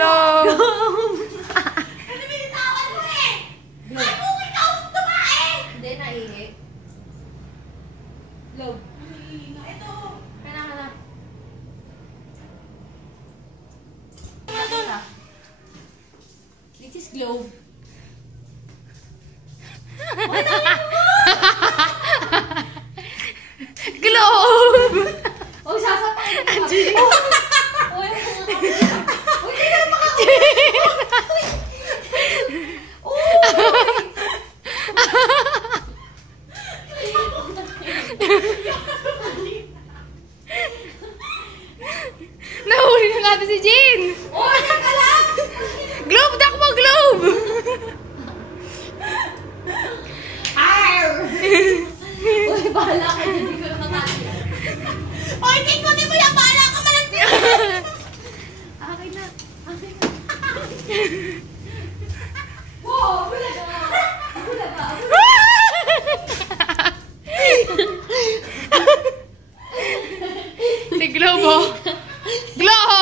Globe! Ano binitawan mo eh? Ay, kung ikaw tumae! Hindi, naihi. Globe. Ito. Kana. This is globe. Globe! Oh, sasapakin ko. Uy, hindi na Nahuli na natin si Jean! Oh, ka lang! Globe! Takbo, Globe! Uy, bahala ka. Hindi ko na makakaya. Oy, tingkunin mo yan! Bahala ka malagpit! Akin na. Akin na. Wow, wala ka. Wala ka. Si Globe, oh. Globe!